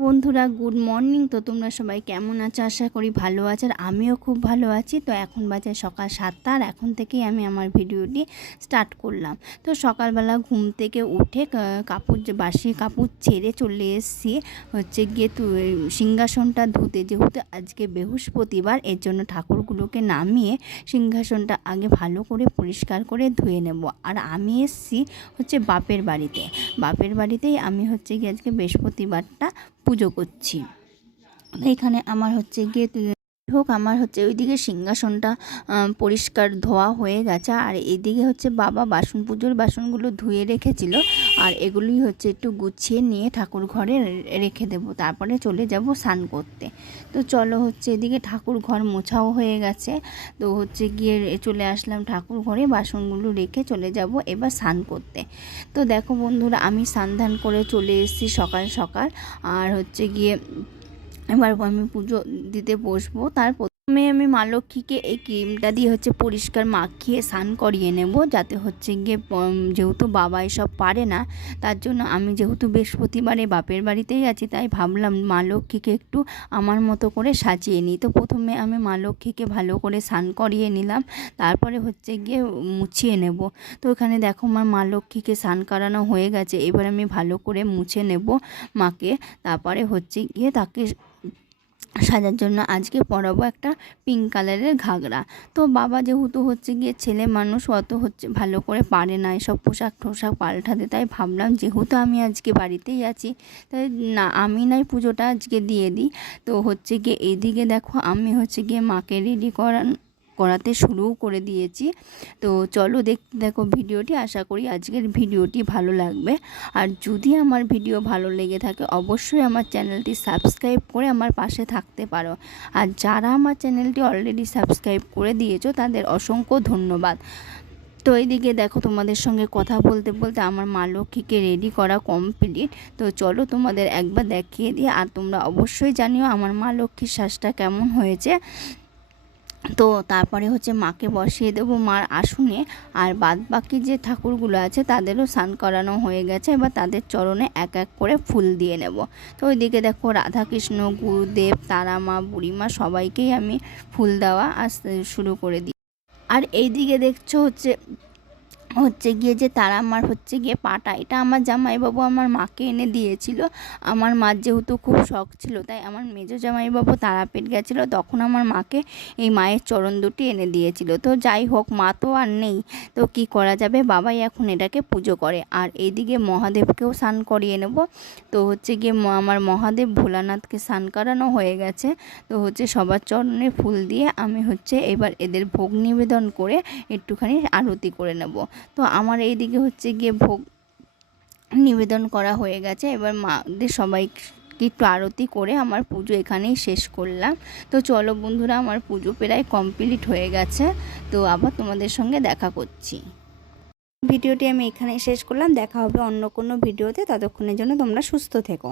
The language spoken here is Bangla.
বন্ধুরা গুড মর্নিং। তো তোমরা সবাই কেমন আছো? আশা করি ভালো আছো, আর আমিও খুব ভালো আছি। তো এখন বাজে সকাল 7টা, আর এখন থেকেই আমি আমার ভিডিওটি স্টার্ট করলাম। তো সকালবেলা ঘুম থেকে উঠে বাসি কাপড় ছেড়ে চলে এসেছি গিয়ে সিংহাসনটা ধুতে, যেহেতু আজকে বৃহস্পতিবার, এর জন্য ঠাকুরগুলোকে নামিয়ে সিংহাসনটা আগে ভালো করে পরিষ্কার করে ধুয়ে নেব। আর আমি এসেছি বাপের বাড়িতেই আমি গিয়ে আজকে বৃহস্পতিবারটা পুজো করছি। এখানে আমার আমার ওইদিকে সিংহাসনটা পরিষ্কার ধোয়া হয়ে গেছে, আর এদিকে বাবা পুজোর বাসনগুলো ধুয়ে রেখেছিল, আর এগুলোই একটু গুছিয়ে নিয়ে ঠাকুর ঘরে রেখে দেবো, তারপরে চলে যাব স্নান করতে। তো চলো এদিকে ঠাকুর ঘর মোছাও হয়ে গেছে। তো গিয়ে চলে আসলাম ঠাকুর ঘরে, বাসনগুলো রেখে চলে যাব এবার স্নান করতে। তো দেখো বন্ধুরা, আমি স্নান ধান করে চলে এসেছি সকাল সকাল, আর গিয়ে এবার আমি পুজো দিতে বসবো। তার প্রথমে আমি মা লক্ষ্মীকে এই ক্রিমটা দিয়ে পরিষ্কার মাখিয়ে স্নান করিয়ে নেব, যাতে গিয়ে যেহেতু বাবা এসব পারে না, তার জন্য আমি যেহেতু বৃহস্পতিবারে বাপের বাড়িতেই আছি, তাই ভাবলাম মা লক্ষ্মীকে একটু আমার মতো করে সাজিয়ে নিই। তো প্রথমে আমি মা লক্ষ্মীকে ভালো করে স্নান করিয়ে নিলাম, তারপরে গিয়ে মুছিয়ে নেব। তো এখানে দেখো আমার মা লক্ষ্মীকে স্নান করানো হয়ে গেছে, এবার আমি ভালো করে মুছে নেব মাকে। তারপরে গিয়ে তাকে সাজার জন্য আজকে পরাবো একটা পিঙ্ক কালারের ঘাগরা। তো বাবা যেহেতু গিয়ে ছেলে মানুষ, অত ভালো করে পারে না এসব পোশাক পাল্টাতে, তাই ভাবলাম যেহেতু আমি আজকে বাড়িতেই আছি, তাই না আমি পুজোটা আজকে দিয়ে দিই। তো গিয়ে এইদিকে দেখো আমি গিয়ে মাকে রেডি করাতে শুরুও করে দিয়েছি। তো চলো দেখো ভিডিওটি। আশা করি আজকের ভিডিওটি ভালো লাগবে, আর যদি আমার ভিডিও ভালো লেগে থাকে অবশ্যই আমার চ্যানেলটি সাবস্ক্রাইব করে আমার পাশে থাকতে পারো। আর যারা আমার চ্যানেলটি অলরেডি সাবস্ক্রাইব করে দিয়েছো তাদের অসংখ্য ধন্যবাদ। তো এইদিকে দেখো তোমাদের সঙ্গে কথা বলতে বলতে আমার মা লক্ষ্মীকে রেডি করা কমপ্লিট। তো চলো তোমাদের একবার দেখিয়ে দিই, আর তোমরা অবশ্যই জানিও আমার মা লক্ষ্মীর সাজটা কেমন হয়েছে। তো তারপরে মাকে বসিয়ে দেবো মার আসনে, আর বাদ বাকি যে ঠাকুরগুলো আছে তাদেরও স্নান করানো হয়ে গেছে, এবার তাদের চরণে এক এক করে ফুল দিয়ে নেব। তো ওইদিকে দেখো রাধাকৃষ্ণ, গুরুদেব, তারা মা, বুড়িমা সবাইকেই আমি ফুল দেওয়া শুরু করে দিই। আর এইদিকে দেখছো গিয়ে যে তারা আমার গিয়ে পাটা, এটা আমার জামাইবাবু আমার মাকে এনে দিয়েছিল। আমার মার যেহেতু খুব শখ ছিল, তাই আমার মেজো জামাইবাবু তারাপীঠ গেছিলো, তখন আমার মাকে এই মায়ের চরণ দুটি এনে দিয়েছিল। তো যাই হোক, মা তো আর নেই, তো কি করা যাবে, বাবাই এখন এটাকে পুজো করে। আর এইদিকে মহাদেবকেও স্নান করিয়ে নেব। তো গিয়ে আমার মহাদেব ভোলানাথকে স্নান করানো হয়ে গেছে। তো সবার চরণে ফুল দিয়ে আমি এবার এদের ভোগ নিবেদন করে একটুখানি আরতি করে নেব। তো আমার এইদিকে গিয়ে ভোগ নিবেদন করা হয়ে গেছে, এবার মাদের সবাইকে একটু আরতি করে আমার পুজো এখানেই শেষ করলাম। তো চলো বন্ধুরা, আমার পুজো প্রায় কমপ্লিট হয়ে গেছে। তো আবার তোমাদের সঙ্গে দেখা করছি। ভিডিওটি আমি এখানেই শেষ করলাম, দেখা হবে অন্য কোনো ভিডিওতে। ততক্ষণের জন্য তোমরা সুস্থ থেকো।